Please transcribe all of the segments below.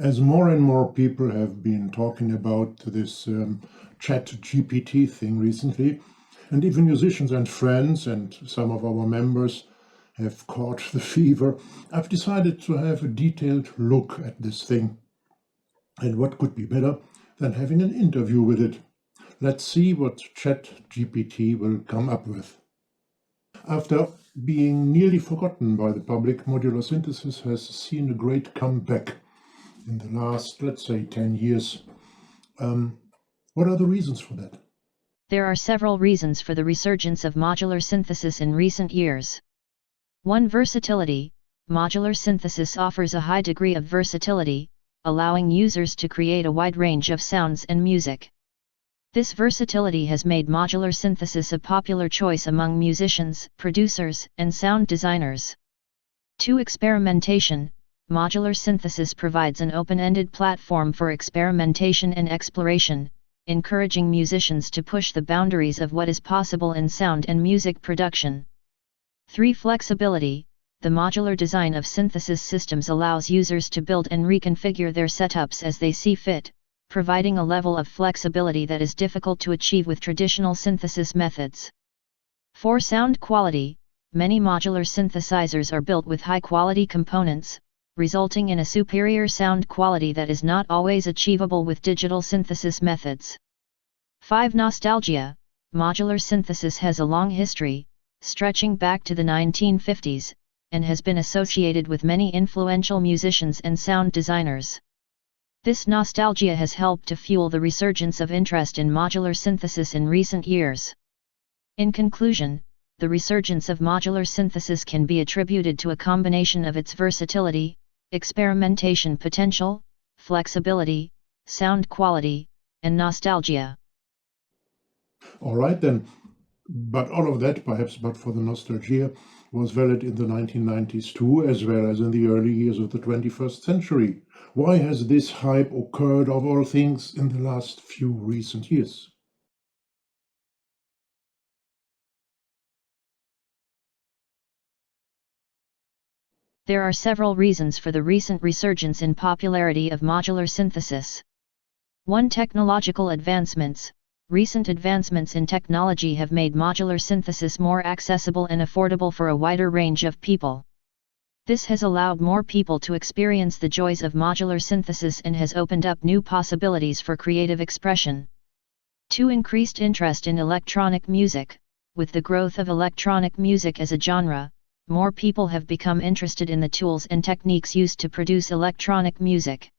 As more and more people have been talking about this ChatGPT thing recently, and even musicians and friends and some of our members have caught the fever, I've decided to have a detailed look at this thing. And what could be better than having an interview with it? Let's see what ChatGPT will come up with. After being nearly forgotten by the public, modular synthesis has seen a great comeback in the last, let's say, 10 years. What are the reasons for that? There are several reasons for the resurgence of modular synthesis in recent years. 1. Versatility. Modular synthesis offers a high degree of versatility, allowing users to create a wide range of sounds and music. This versatility has made modular synthesis a popular choice among musicians, producers, and sound designers. 2. Experimentation. Modular synthesis provides an open-ended platform for experimentation and exploration, encouraging musicians to push the boundaries of what is possible in sound and music production. 3. Flexibility. The modular design of synthesis systems allows users to build and reconfigure their setups as they see fit, providing a level of flexibility that is difficult to achieve with traditional synthesis methods. 4. Sound quality. Many modular synthesizers are built with high-quality components, resulting in a superior sound quality that is not always achievable with digital synthesis methods. 5. Nostalgia. Modular synthesis has a long history, stretching back to the 1950s, and has been associated with many influential musicians and sound designers. This nostalgia has helped to fuel the resurgence of interest in modular synthesis in recent years. In conclusion, the resurgence of modular synthesis can be attributed to a combination of its versatility, experimentation potential, flexibility, sound quality, and nostalgia. All right then, but all of that, perhaps but for the nostalgia, was valid in the 1990s too, as well as in the early years of the 21st century. Why has this hype occurred, of all things, in the last few recent years? There are several reasons for the recent resurgence in popularity of modular synthesis. 1. Technological advancements. Recent advancements in technology have made modular synthesis more accessible and affordable for a wider range of people. This has allowed more people to experience the joys of modular synthesis and has opened up new possibilities for creative expression. 2. Increased interest in electronic music. With the growth of electronic music as a genre, more people have become interested in the tools and techniques used to produce electronic music.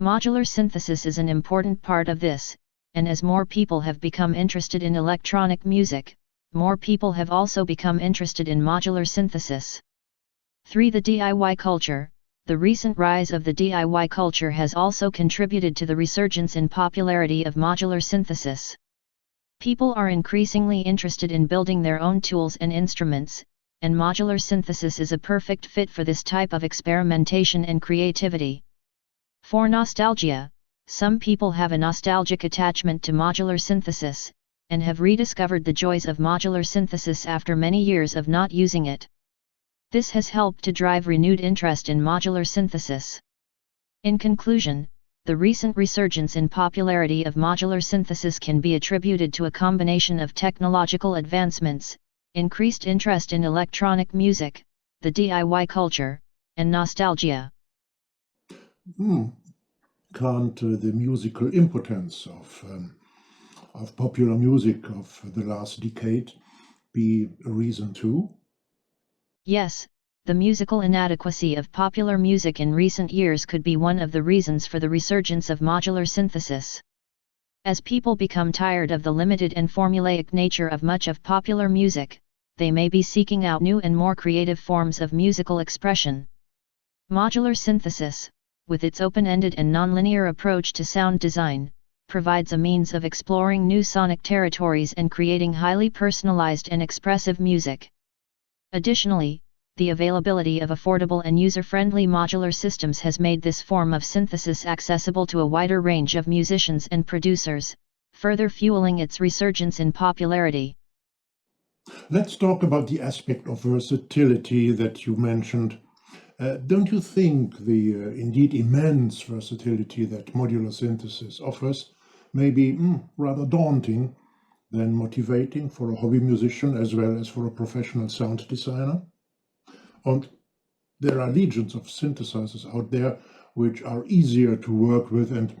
Modular synthesis is an important part of this, and as more people have become interested in electronic music, more people have also become interested in modular synthesis. 3. The DIY culture. The recent rise of the DIY culture has also contributed to the resurgence in popularity of modular synthesis. People are increasingly interested in building their own tools and instruments, and modular synthesis is a perfect fit for this type of experimentation and creativity. 4. Nostalgia. Some people have a nostalgic attachment to modular synthesis, and have rediscovered the joys of modular synthesis after many years of not using it. This has helped to drive renewed interest in modular synthesis. In conclusion, the recent resurgence in popularity of modular synthesis can be attributed to a combination of technological advancements, increased interest in electronic music, the DIY culture, and nostalgia. Can't the musical impotence of popular music of the last decade be a reason too? Yes, the musical inadequacy of popular music in recent years could be one of the reasons for the resurgence of modular synthesis. As people become tired of the limited and formulaic nature of much of popular music, they may be seeking out new and more creative forms of musical expression. Modular synthesis, with its open-ended and nonlinear approach to sound design, provides a means of exploring new sonic territories and creating highly personalized and expressive music. Additionally, the availability of affordable and user-friendly modular systems has made this form of synthesis accessible to a wider range of musicians and producers, further fueling its resurgence in popularity. Let's talk about the aspect of versatility that you mentioned. Don't you think the indeed immense versatility that modular synthesis offers may be rather daunting than motivating for a hobby musician as well as for a professional sound designer? And there are legions of synthesizers out there which are easier to work with and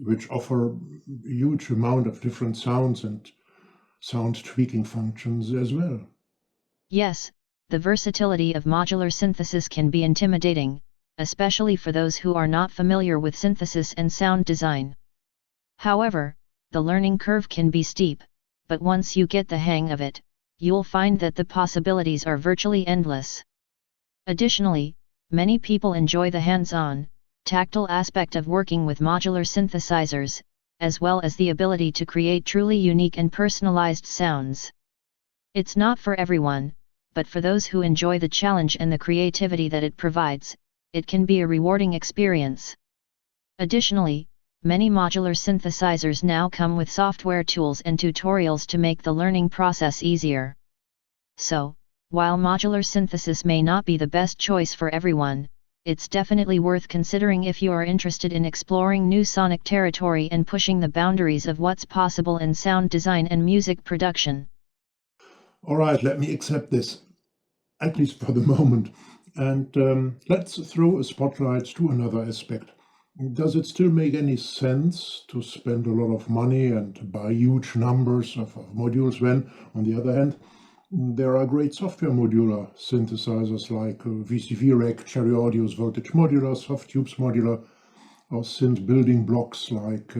which offer a huge amount of different sounds and sound tweaking functions as well. Yes, the versatility of modular synthesis can be intimidating, especially for those who are not familiar with synthesis and sound design. However, the learning curve can be steep, but once you get the hang of it, you'll find that the possibilities are virtually endless. Additionally, many people enjoy the hands-on, tactile aspect of working with modular synthesizers, as well as the ability to create truly unique and personalized sounds. It's not for everyone, but for those who enjoy the challenge and the creativity that it provides, it can be a rewarding experience. Additionally, many modular synthesizers now come with software tools and tutorials to make the learning process easier. So, while modular synthesis may not be the best choice for everyone, it's definitely worth considering if you are interested in exploring new sonic territory and pushing the boundaries of what's possible in sound design and music production. All right, let me accept this, at least for the moment. And let's throw a spotlight to another aspect. Does it still make any sense to spend a lot of money and buy huge numbers of modules when, on the other hand, there are great software modular synthesizers like VCV Rack, Cherry Audio's Voltage Modular, Softube's Modular, or synth building blocks like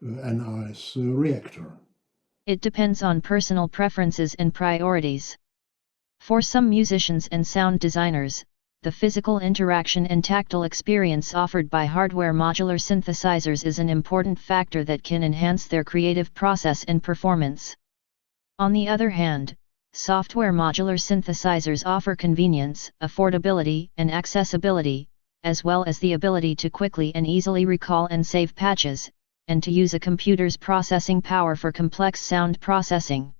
NI's Reactor? It depends on personal preferences and priorities. For some musicians and sound designers, the physical interaction and tactile experience offered by hardware modular synthesizers is an important factor that can enhance their creative process and performance. On the other hand, software modular synthesizers offer convenience, affordability, and accessibility, as well as the ability to quickly and easily recall and save patches, and to use a computer's processing power for complex sound processing.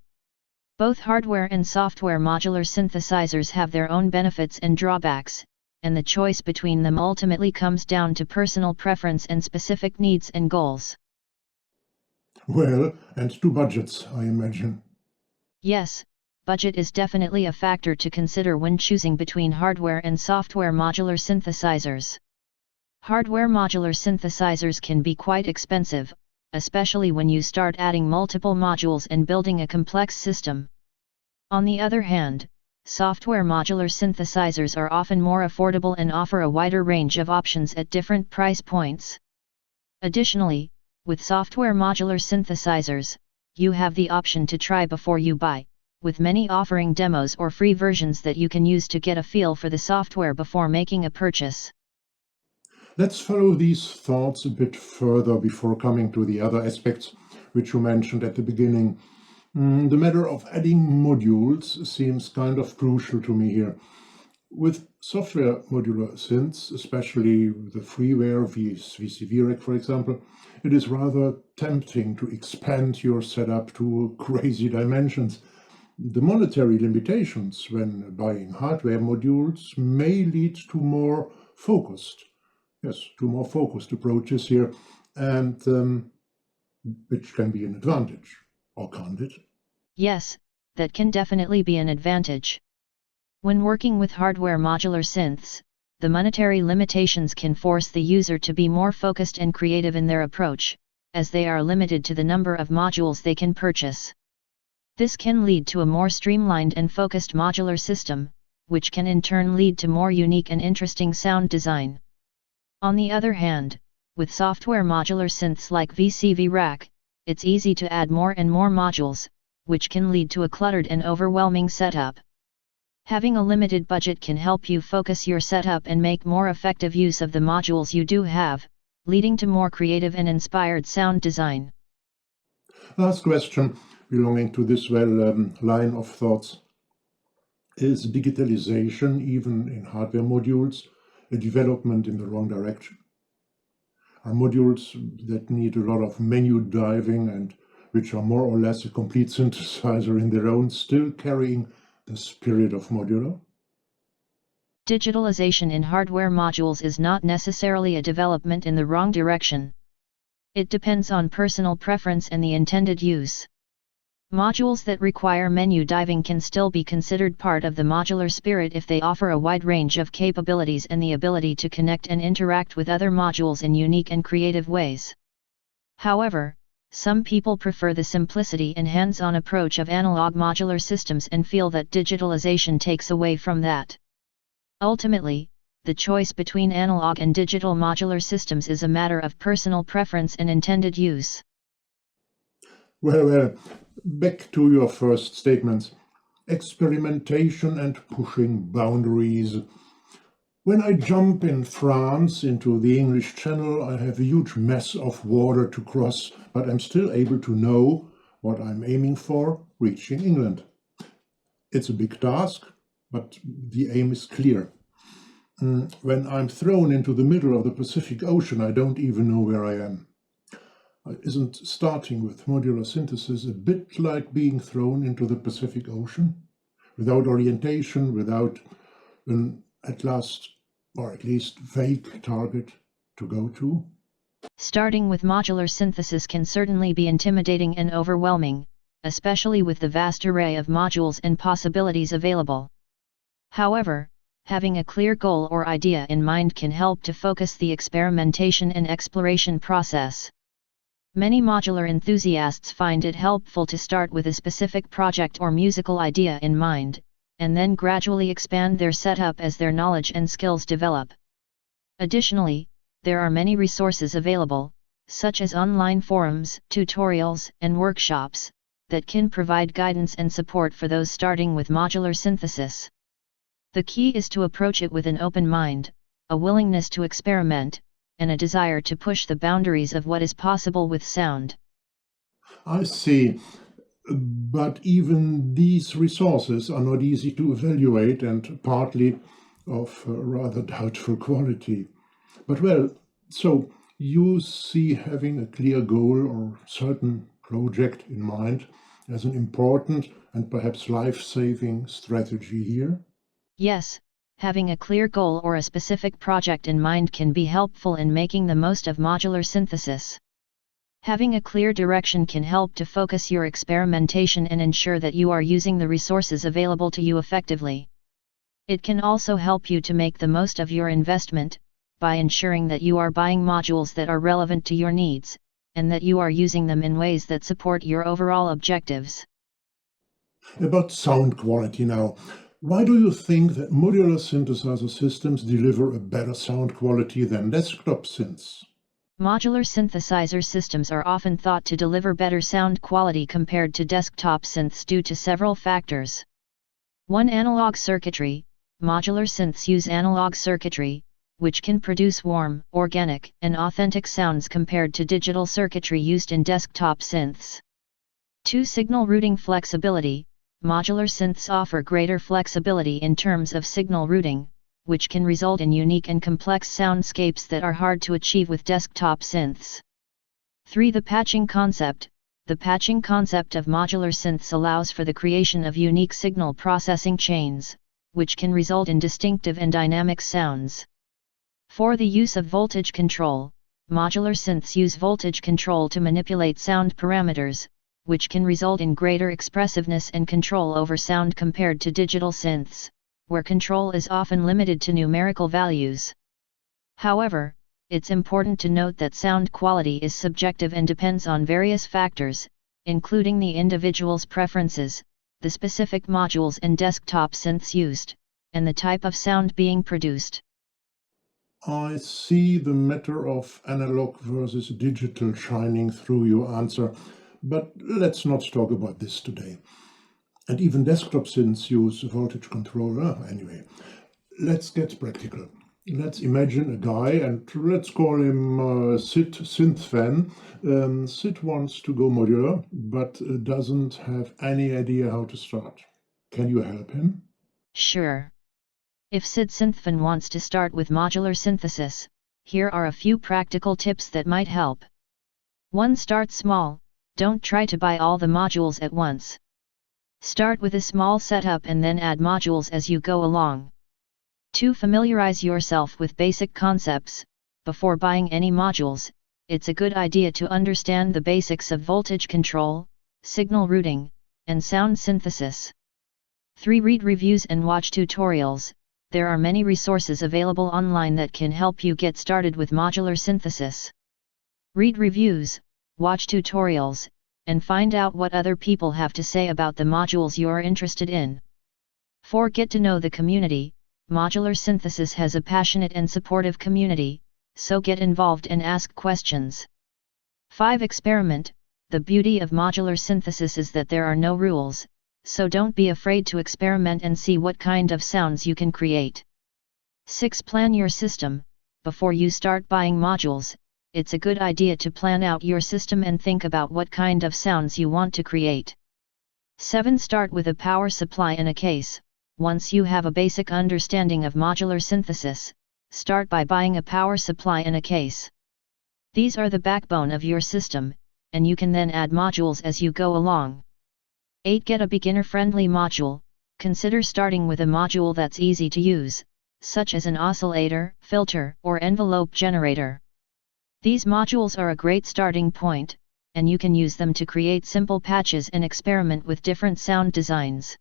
Both hardware and software modular synthesizers have their own benefits and drawbacks, and the choice between them ultimately comes down to personal preference and specific needs and goals. Well, and to budgets, I imagine. Yes, budget is definitely a factor to consider when choosing between hardware and software modular synthesizers. Hardware modular synthesizers can be quite expensive, especially when you start adding multiple modules and building a complex system. On the other hand, software modular synthesizers are often more affordable and offer a wider range of options at different price points. Additionally, with software modular synthesizers, you have the option to try before you buy, with many offering demos or free versions that you can use to get a feel for the software before making a purchase. Let's follow these thoughts a bit further before coming to the other aspects which you mentioned at the beginning. The matter of adding modules seems kind of crucial to me here. With software modular synths, especially the freeware VCVREC, for example, it is rather tempting to expand your setup to crazy dimensions. The monetary limitations when buying hardware modules may lead to more focused, yes, to more focused approaches here, and which can be an advantage, or can't it? Yes, that can definitely be an advantage. When working with hardware modular synths, the monetary limitations can force the user to be more focused and creative in their approach, as they are limited to the number of modules they can purchase. This can lead to a more streamlined and focused modular system, which can in turn lead to more unique and interesting sound design. On the other hand, with software modular synths like VCV Rack, it's easy to add more and more modules, which can lead to a cluttered and overwhelming setup. Having a limited budget can help you focus your setup and make more effective use of the modules you do have, leading to more creative and inspired sound design. Last question belonging to this line of thoughts. Is digitalization, even in hardware modules, a development in the wrong direction? Are modules that need a lot of menu diving and which are more or less a complete synthesizer in their own still carrying the spirit of modular? Digitalization in hardware modules is not necessarily a development in the wrong direction. It depends on personal preference and the intended use. Modules that require menu diving can still be considered part of the modular spirit if they offer a wide range of capabilities and the ability to connect and interact with other modules in unique and creative ways. However, some people prefer the simplicity and hands-on approach of analog modular systems and feel that digitalization takes away from that. Ultimately, the choice between analog and digital modular systems is a matter of personal preference and intended use. Well, back to your first statements. Experimentation and pushing boundaries. When I jump in France into the English Channel, I have a huge mess of water to cross, but I'm still able to know what I'm aiming for, reaching England. It's a big task, but the aim is clear. When I'm thrown into the middle of the Pacific Ocean, I don't even know where I am. Isn't starting with modular synthesis a bit like being thrown into the Pacific Ocean? Without orientation, without an at last, or at least vague target to go to? Starting with modular synthesis can certainly be intimidating and overwhelming, especially with the vast array of modules and possibilities available. However, having a clear goal or idea in mind can help to focus the experimentation and exploration process. Many modular enthusiasts find it helpful to start with a specific project or musical idea in mind, and then gradually expand their setup as their knowledge and skills develop. Additionally, there are many resources available, such as online forums, tutorials, and workshops, that can provide guidance and support for those starting with modular synthesis. The key is to approach it with an open mind, a willingness to experiment, and a desire to push the boundaries of what is possible with sound. I see. But even these resources are not easy to evaluate and partly of rather doubtful quality. But well, so you see having a clear goal or certain project in mind as an important and perhaps life-saving strategy here? Yes, having a clear goal or a specific project in mind can be helpful in making the most of modular synthesis. Having a clear direction can help to focus your experimentation and ensure that you are using the resources available to you effectively. It can also help you to make the most of your investment, by ensuring that you are buying modules that are relevant to your needs, and that you are using them in ways that support your overall objectives. About sound quality now. Why do you think that modular synthesizer systems deliver a better sound quality than desktop synths? Modular synthesizer systems are often thought to deliver better sound quality compared to desktop synths due to several factors. 1. Analog circuitry. Modular synths use analog circuitry, which can produce warm, organic, and authentic sounds compared to digital circuitry used in desktop synths. 2. Signal routing flexibility. Modular synths offer greater flexibility in terms of signal routing, which can result in unique and complex soundscapes that are hard to achieve with desktop synths. 3. The patching concept. The patching concept of modular synths allows for the creation of unique signal processing chains, which can result in distinctive and dynamic sounds. 4. The use of voltage control. Modular synths use voltage control to manipulate sound parameters, which can result in greater expressiveness and control over sound compared to digital synths, where control is often limited to numerical values. However, it's important to note that sound quality is subjective and depends on various factors, including the individual's preferences, the specific modules and desktop synths used, and the type of sound being produced. I see the matter of analog versus digital shining through your answer, but let's not talk about this today. And even desktop synths use voltage controller. Anyway, let's get practical. Let's imagine a guy, and let's call him Sid Synth Fan. Sid wants to go modular, but doesn't have any idea how to start. Can you help him? Sure. If Sid Synthfan wants to start with modular synthesis, here are a few practical tips that might help. 1. Start small. Don't try to buy all the modules at once. Start with a small setup and then add modules as you go along. To familiarize yourself with basic concepts, before buying any modules, it's a good idea to understand the basics of voltage control, signal routing, and sound synthesis. 3. Read reviews and watch tutorials. There are many resources available online that can help you get started with modular synthesis. Read reviews, watch tutorials, and find out what other people have to say about the modules you're interested in. 4. Get to know the community. Modular synthesis has a passionate and supportive community, so get involved and ask questions. 5. Experiment. The beauty of modular synthesis is that there are no rules, so don't be afraid to experiment and see what kind of sounds you can create. 6. Plan your system. Before you start buying modules, it's a good idea to plan out your system and think about what kind of sounds you want to create. 7. Start with a power supply and a case. Once you have a basic understanding of modular synthesis, start by buying a power supply and a case. These are the backbone of your system, and you can then add modules as you go along. 8. Get a beginner-friendly module. Consider starting with a module that's easy to use, such as an oscillator, filter, or envelope generator. These modules are a great starting point, and you can use them to create simple patches and experiment with different sound designs.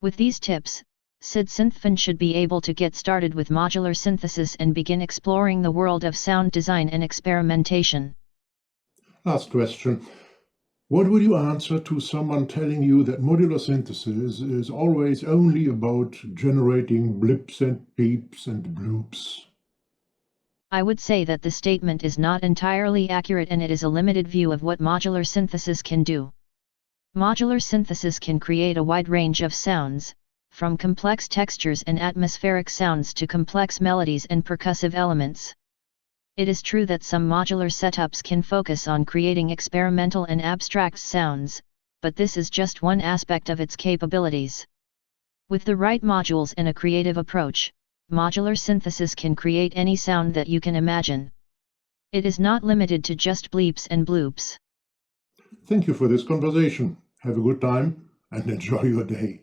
With these tips, Sid Synthfan should be able to get started with modular synthesis and begin exploring the world of sound design and experimentation. Last question. What would you answer to someone telling you that modular synthesis is always only about generating blips and beeps and bloops? I would say that the statement is not entirely accurate and it is a limited view of what modular synthesis can do. Modular synthesis can create a wide range of sounds, from complex textures and atmospheric sounds to complex melodies and percussive elements. It is true that some modular setups can focus on creating experimental and abstract sounds, but this is just one aspect of its capabilities. With the right modules and a creative approach, modular synthesis can create any sound that you can imagine. It is not limited to just bleeps and bloops. Thank you for this conversation. Have a good time and enjoy your day.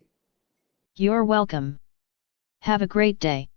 You're welcome. Have a great day.